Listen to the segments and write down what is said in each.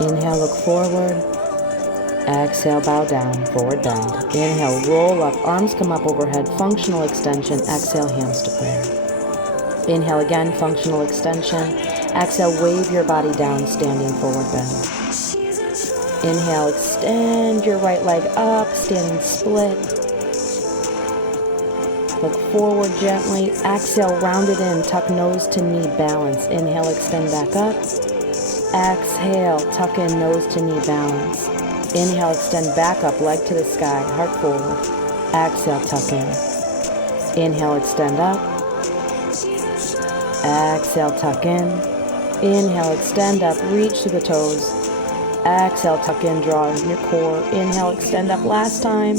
Inhale, look forward. Exhale, bow down, forward bend. Inhale, roll up, arms come up overhead, functional extension. Exhale, hands to prayer. Inhale again, functional extension. Exhale, wave your body down, standing forward bend. Inhale, extend your right leg up, standing split. Look forward gently. Exhale, round it in, tuck nose to knee, balance. Inhale, extend back up. Exhale, tuck in, nose to knee, balance. Inhale, extend back up, leg to the sky, heart forward. Exhale, tuck in. Inhale, extend up. Exhale, tuck in. Inhale, extend up, reach through the toes. Exhale, tuck in, draw in your core. Inhale, extend up last time.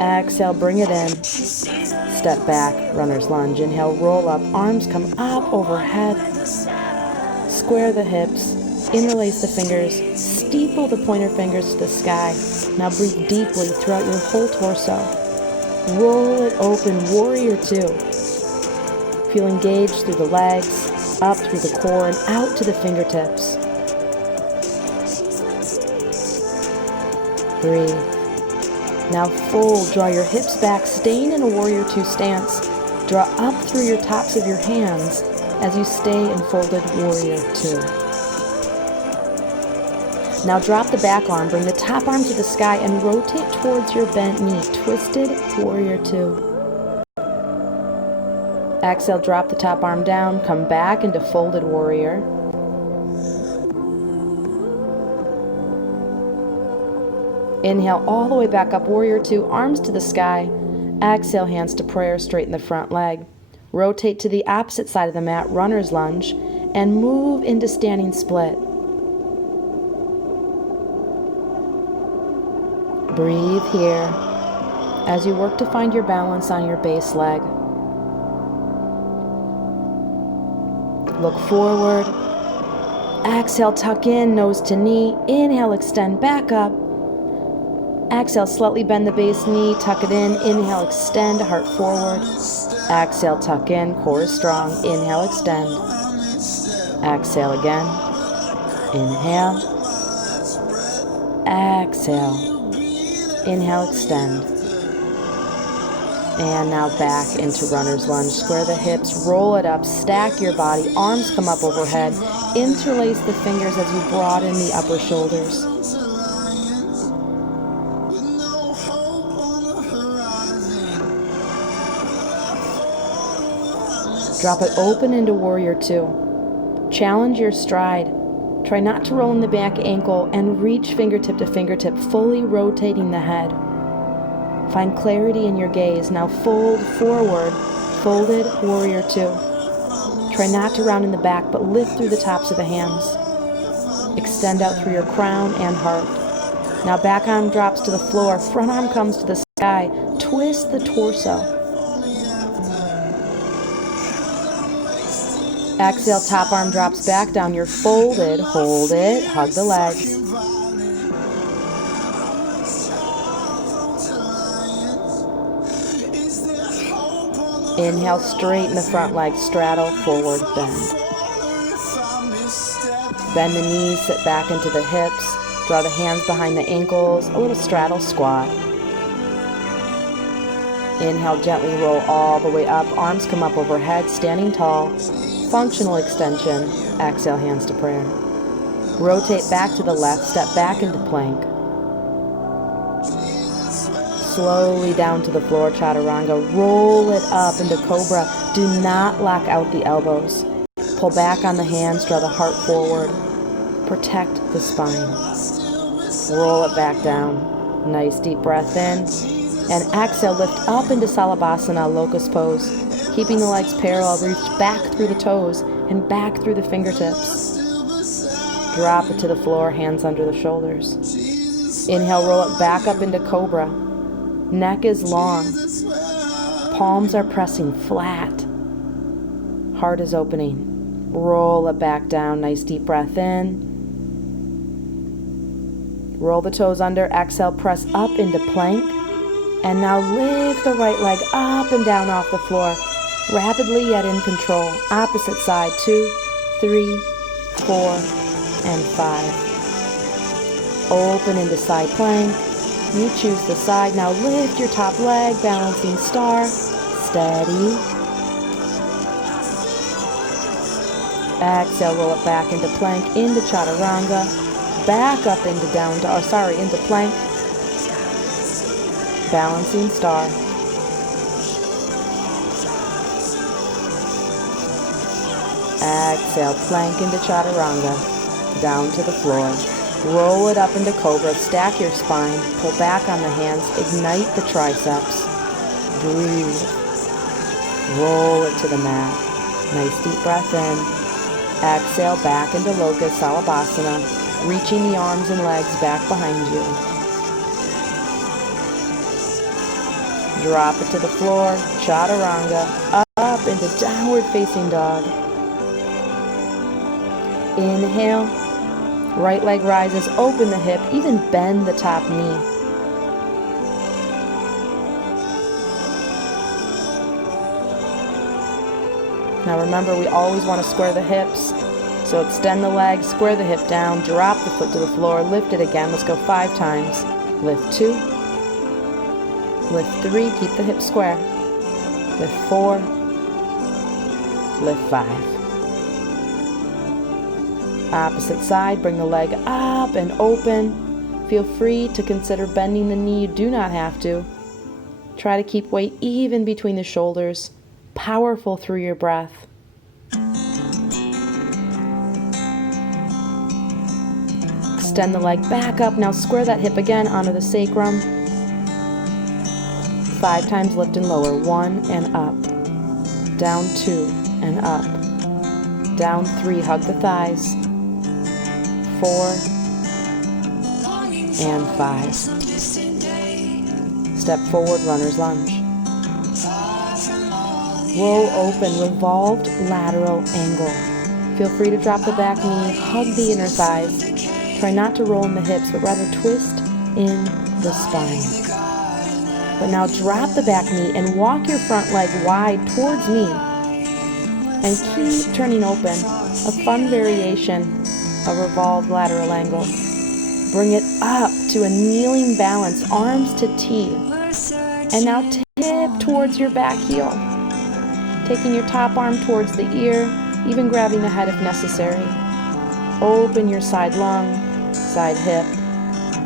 Exhale, bring it in. Step back, runner's lunge. Inhale, roll up, arms come up overhead. Square the hips, interlace the fingers, steeple the pointer fingers to the sky. Now breathe deeply throughout your whole torso. Roll it open, warrior two. Feel engaged through the legs, up through the core, and out to the fingertips. Breathe. Now fold, draw your hips back, staying in a warrior two stance. Draw up through your tops of your hands as you stay in folded warrior two. Now drop the back arm, bring the top arm to the sky and rotate towards your bent knee, twisted warrior two. Exhale, drop the top arm down, come back into folded warrior. Inhale all the way back up, warrior two, arms to the sky. Exhale, hands to prayer, straighten the front leg. Rotate to the opposite side of the mat, runner's lunge, and move into standing split. Breathe here as you work to find your balance on your base leg. Look forward. Exhale, tuck in, nose to knee. Inhale, extend back up. Exhale, slightly bend the base knee, tuck it in. Inhale, extend, heart forward. Exhale, tuck in, core is strong. Inhale, extend. Exhale again. Inhale. Exhale. Inhale, extend. And now back into runner's lunge. Square the hips, roll it up, stack your body, arms come up overhead. Interlace the fingers as you broaden the upper shoulders. Drop it open into warrior two. Challenge your stride. Try not to roll in the back ankle and reach fingertip to fingertip, fully rotating the head. Find clarity in your gaze. Now fold forward, folded warrior two. Try not to round in the back, but lift through the tops of the hands. Extend out through your crown and heart. Now back arm drops to the floor, front arm comes to the sky. Twist the torso. Exhale, top arm drops back down. You're folded. Hold it. Hug the legs. Inhale, straighten the front leg. Straddle, forward, bend. Bend the knees, sit back into the hips. Draw the hands behind the ankles. A little straddle squat. Inhale, gently roll all the way up. Arms come up overhead, standing tall. Functional extension. Exhale, hands to prayer. Rotate back to the left, step back into plank. Slowly down to the floor, chaturanga. Roll it up into cobra. Do not lock out the elbows. Pull back on the hands, draw the heart forward. Protect the spine. Roll it back down. Nice deep breath in. And exhale, lift up into Salabhasana, locust pose. Keeping the legs parallel, reach back through the toes and back through the fingertips. Drop it to the floor, hands under the shoulders. Inhale, roll it back up into cobra. Neck is long. Palms are pressing flat. Heart is opening. Roll it back down, nice deep breath in. Roll the toes under, exhale, press up into plank. And now lift the right leg up and down off the floor. Rapidly yet in control. Opposite side, 2, 3, 4, and 5. Open into side plank. You choose the side. Now lift your top leg, balancing star. Steady. Exhale, roll it back into plank, into chaturanga. Back up into into plank. Balancing star. Exhale, plank into chaturanga. Down to the floor. Roll it up into cobra. Stack your spine. Pull back on the hands. Ignite the triceps. Breathe. Roll it to the mat. Nice deep breath in. Exhale, back into locust salabhasana. Reaching the arms and legs back behind you. Drop it to the floor. Chaturanga. Up into downward facing dog. Inhale. Right leg rises, open the hip, even bend the top knee. Now remember, we always want to square the hips. So extend the leg, square the hip down, drop the foot to the floor, lift it again. Let's go 5 times. Lift 2. Lift 3, keep the hips square. Lift 4. Lift 5. Opposite side, bring the leg up and open. Feel free to consider bending the knee. You do not have to. Try to keep weight even between the shoulders. Powerful through your breath. Extend the leg back up. Now square that hip again onto the sacrum. 5 times lift and lower. 1 and up. Down 2 and up. Down 3, hug the thighs. 4 and 5. Step forward, runner's lunge. Roll open, revolved lateral angle. Feel free to drop the back knee, hug the inner thighs. Try not to roll in the hips, but rather twist in the spine. But now drop the back knee and walk your front leg wide towards me. And keep turning open. A fun variation. A revolved lateral angle. Bring it up to a kneeling balance, arms to T. And now tip towards your back heel. Taking your top arm towards the ear, even grabbing the head if necessary. Open your side lung, side hip,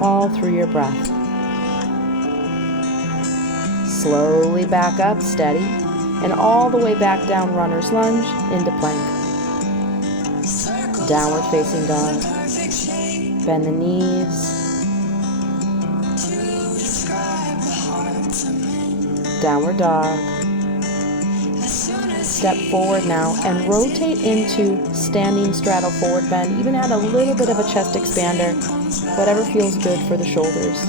all through your breath. Slowly back up, steady, and all the way back down, runner's lunge, into plank. Downward facing dog. Bend the knees. Downward dog. Step forward now and rotate into standing straddle forward bend. Even add a little bit of a chest expander, whatever feels good for the shoulders.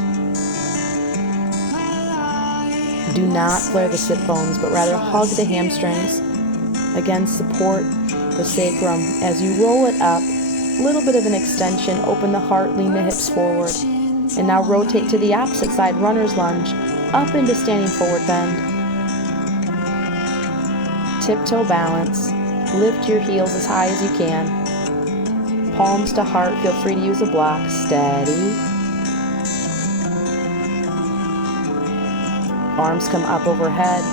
Do not flare the sit bones, but rather hug the hamstrings. Again, support the sacrum. As you roll it up, a little bit of an extension, open the heart, lean the hips forward. And now rotate to the opposite side, runner's lunge, up into standing forward bend. Tiptoe balance. Lift your heels as high as you can. Palms to heart, feel free to use a block. Steady. Arms come up overhead.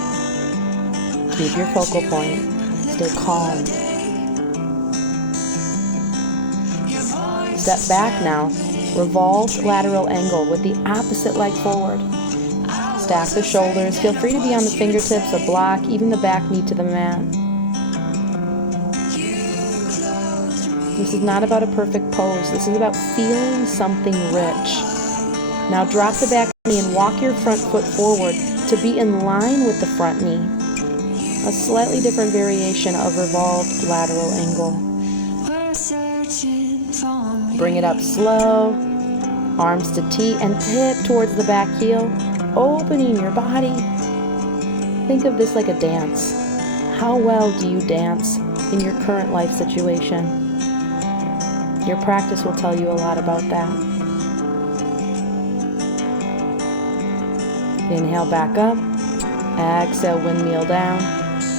Keep your focal point. Stay calm. Step back now. Revolve lateral angle with the opposite leg forward. Stack the shoulders. Feel free to be on the fingertips, a block, even the back knee to the mat. This is not about a perfect pose. This is about feeling something rich. Now drop the back knee and walk your front foot forward to be in line with the front knee. A slightly different variation of revolved lateral angle. Bring it up slow. Arms to T and tip towards the back heel. Opening your body. Think of this like a dance. How well do you dance in your current life situation? Your practice will tell you a lot about that. Inhale back up. Exhale, windmill down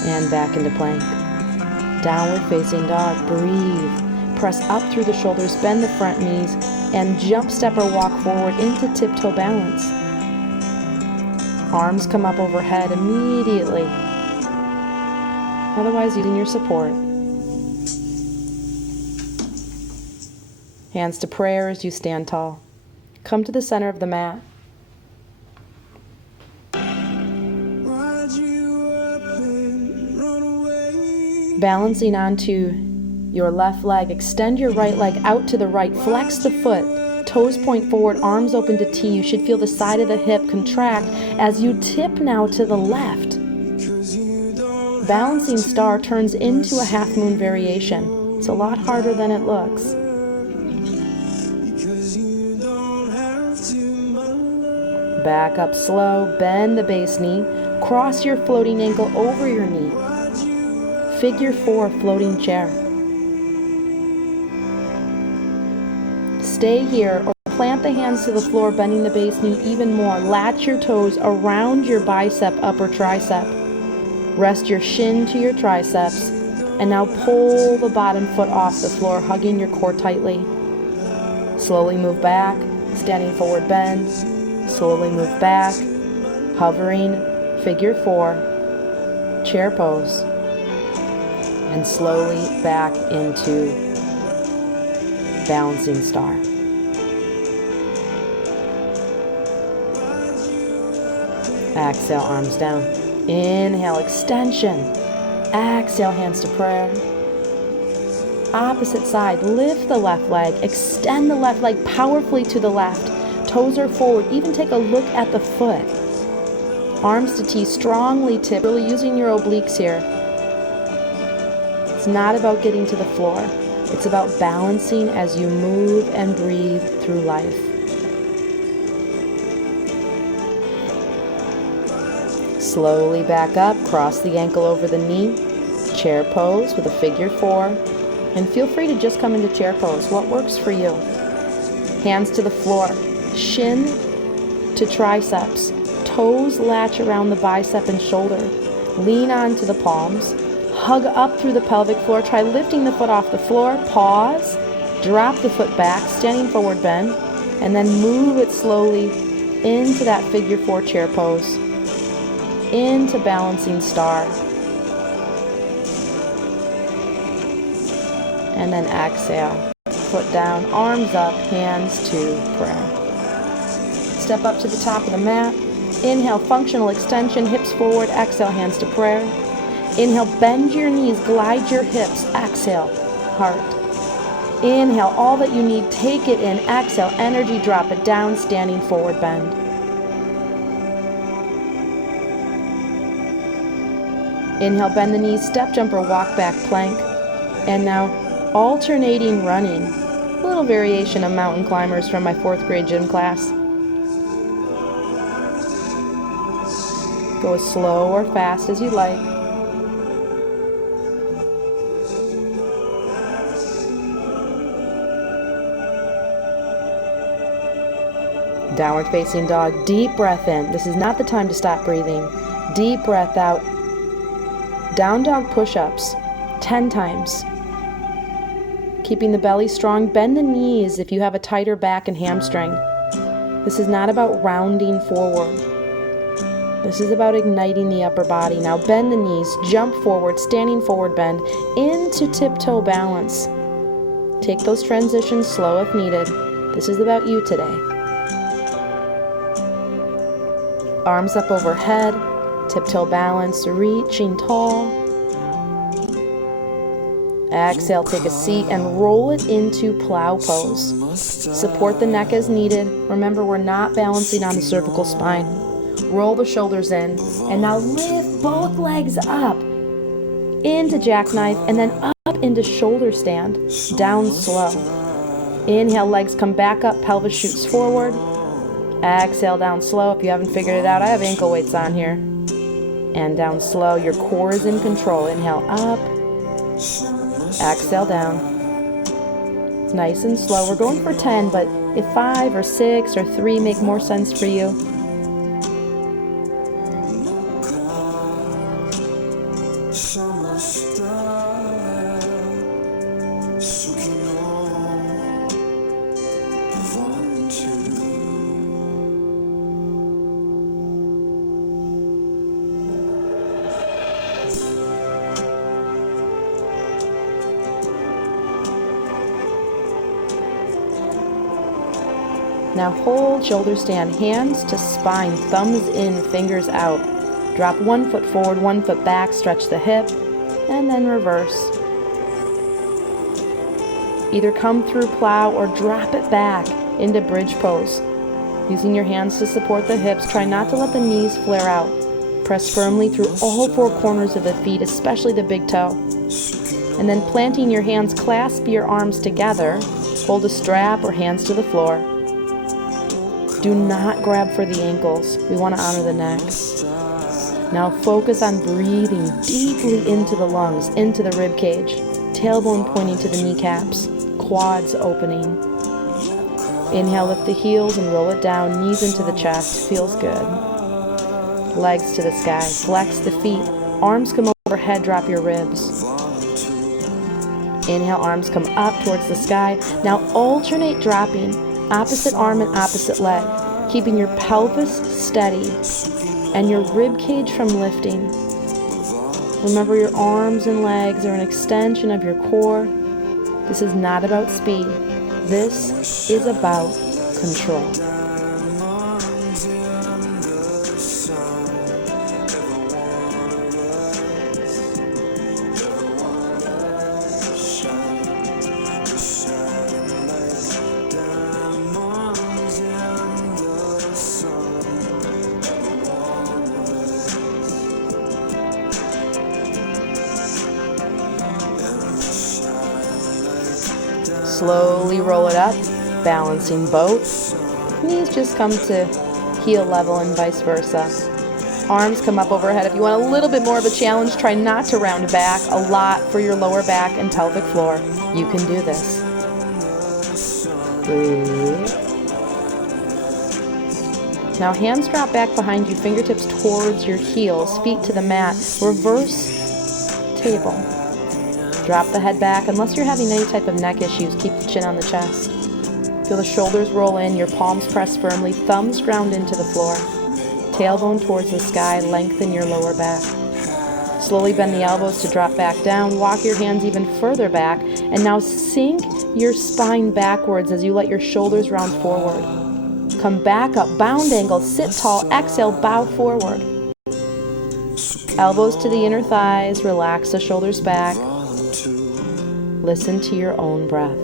and back into plank. Downward facing dog. Breathe. Press up through the shoulders, bend the front knees, and jump, step, or walk forward into tiptoe balance. Arms come up overhead immediately. Otherwise, using your support. Hands to prayer as you stand tall. Come to the center of the mat. Balancing onto your left leg, extend your right leg out to the right, flex the foot, toes point forward, arms open to T. You should feel the side of the hip contract as you tip now to the left. Balancing star turns into a half moon variation. It's a lot harder than it looks. Back up slow, bend the base knee, cross your floating ankle over your knee. Figure 4 floating chair. Stay here or plant the hands to the floor, bending the base knee even more. Latch your toes around your bicep, upper tricep. Rest your shin to your triceps. And now pull the bottom foot off the floor, hugging your core tightly. Slowly move back, standing forward bend. Slowly move back, hovering, figure 4, chair pose. And slowly back into balancing star. Exhale, arms down. Inhale, extension. Exhale, hands to prayer. Opposite side, lift the left leg, extend the left leg powerfully to the left. Toes are forward, even take a look at the foot. Arms to T, strongly tip, really using your obliques here. It's not about getting to the floor. It's about balancing as you move and breathe through life. Slowly back up, cross the ankle over the knee, chair pose with a figure 4, and feel free to just come into chair pose. What works for you? Hands to the floor, shin to triceps, toes latch around the bicep and shoulder. Lean onto the palms. Hug up through the pelvic floor. Try lifting the foot off the floor. Pause. Drop the foot back, standing forward bend, and then move it slowly into that figure 4 chair pose, into balancing star. And then exhale. Foot down, arms up, hands to prayer. Step up to the top of the mat. Inhale, functional extension, hips forward. Exhale, hands to prayer. Inhale, bend your knees, glide your hips. Exhale, heart. Inhale, all that you need, take it in. Exhale, energy, drop it down, standing forward bend. Inhale, bend the knees, step, jump, or walk back plank. And now, alternating running. A little variation of mountain climbers from my 4th grade gym class. Go as slow or fast as you like. Downward facing dog, deep breath in. This is not the time to stop breathing. Deep breath out. Down dog push-ups, 10 times. Keeping the belly strong, bend the knees if you have a tighter back and hamstring. This is not about rounding forward. This is about igniting the upper body. Now bend the knees, jump forward, standing forward bend, into tiptoe balance. Take those transitions slow if needed. This is about you today. Arms up overhead, tiptoe balance, reaching tall. Exhale, take a seat and roll it into plow pose. Support the neck as needed. Remember, we're not balancing on the cervical spine. Roll the shoulders in, and now lift both legs up into jackknife, and then up into shoulder stand, down slow. Inhale, legs come back up, pelvis shoots forward. Exhale, down slow. If you haven't figured it out, I have ankle weights on here. And down slow, your core is in control. Inhale, up. Exhale, down. It's nice and slow. We're going for 10, but if 5 or 6 or 3 make more sense for you, Summer star, so can Now hold shoulder stand, hands to spine, thumbs in, fingers out. Drop 1 foot forward, 1 foot back, stretch the hip, and then reverse. Either come through plow or drop it back into bridge pose. Using your hands to support the hips, try not to let the knees flare out. Press firmly through all 4 corners of the feet, especially the big toe. And then planting your hands, clasp your arms together, hold a strap or hands to the floor. Do not grab for the ankles. We want to honor the neck. Now focus on breathing deeply into the lungs, into the rib cage, tailbone pointing to the kneecaps, quads opening. Inhale, lift the heels and roll it down, knees into the chest, feels good. Legs to the sky, flex the feet, arms come overhead, drop your ribs. Inhale, arms come up towards the sky. Now alternate dropping, opposite arm and opposite leg, keeping your pelvis steady and your rib cage from lifting. Remember, your arms and legs are an extension of your core. This is not about speed. This is about control. Slowly roll it up, balancing boat. Knees just come to heel level and vice versa. Arms come up overhead. If you want a little bit more of a challenge, try not to round back a lot for your lower back and pelvic floor. You can do this. Breathe. Now hands drop back behind you, fingertips towards your heels, feet to the mat. Reverse table. Drop the head back. Unless you're having any type of neck issues, keep the chin on the chest. Feel the shoulders roll in, your palms press firmly, thumbs ground into the floor. Tailbone towards the sky, lengthen your lower back. Slowly bend the elbows to drop back down. Walk your hands even further back. And now sink your spine backwards as you let your shoulders round forward. Come back up, bound angle, sit tall, exhale, bow forward. Elbows to the inner thighs, relax the shoulders back. Listen to your own breath.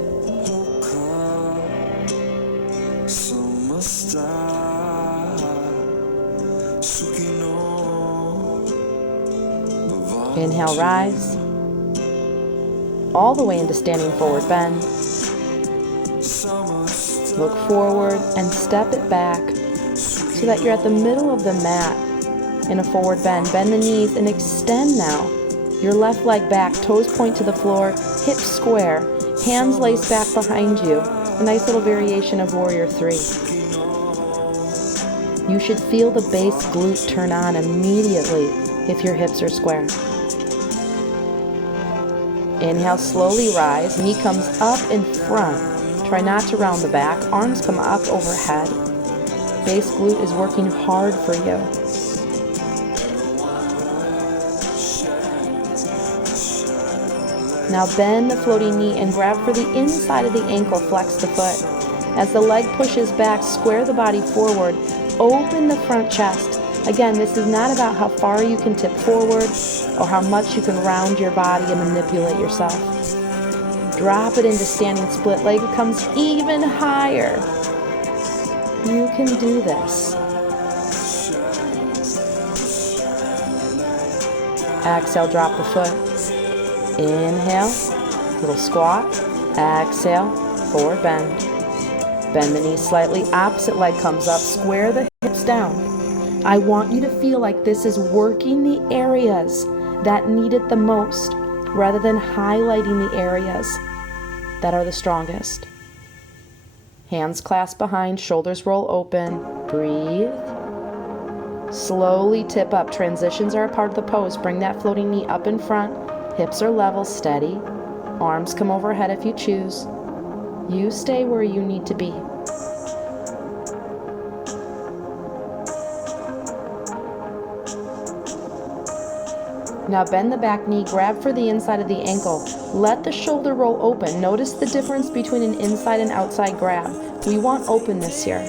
Inhale, rise. All the way into standing forward bend. Look forward and step it back so that you're at the middle of the mat in a forward bend. Bend the knees and extend now. Your left leg back, toes point to the floor, hips square, hands lace back behind you. A nice little variation of Warrior 3. You should feel the base glute turn on immediately if your hips are square. Inhale, slowly rise, knee comes up in front. Try not to round the back, arms come up overhead. Base glute is working hard for you. Now bend the floating knee and grab for the inside of the ankle, flex the foot. As the leg pushes back, square the body forward, open the front chest. Again, this is not about how far you can tip forward or how much you can round your body and manipulate yourself. Drop it into standing split leg, it comes even higher. You can do this. Exhale, drop the foot. Inhale, little squat. Exhale, forward bend. Bend the knees slightly, opposite leg comes up, square the hips down. I want you to feel like this is working the areas that need it the most, rather than highlighting the areas that are the strongest. Hands clasped behind, shoulders roll open. Breathe. Slowly tip up. Transitions are a part of the pose. Bring that floating knee up in front. Hips are level, steady. Arms come overhead if you choose. You stay where you need to be. Now bend the back knee, grab for the inside of the ankle. Let the shoulder roll open. Notice the difference between an inside and outside grab. We want openness here.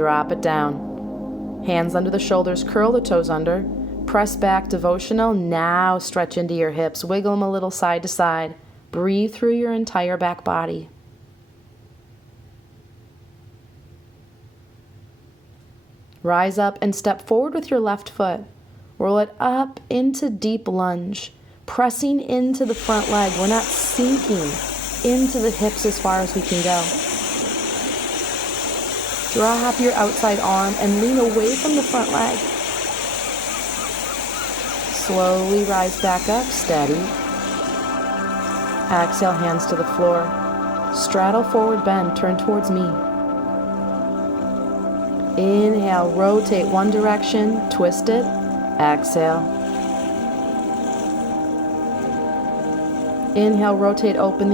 Drop it down. Hands under the shoulders, curl the toes under. Press back, devotional. Now stretch into your hips. Wiggle them a little side to side. Breathe through your entire back body. Rise up and step forward with your left foot. Roll it up into deep lunge, pressing into the front leg. We're not sinking into the hips as far as we can go. Drop your outside arm and lean away from the front leg. Slowly rise back up, steady. Exhale, hands to the floor. Straddle forward bend, turn towards me. Inhale, rotate one direction, twist it. Exhale. Inhale, rotate, open the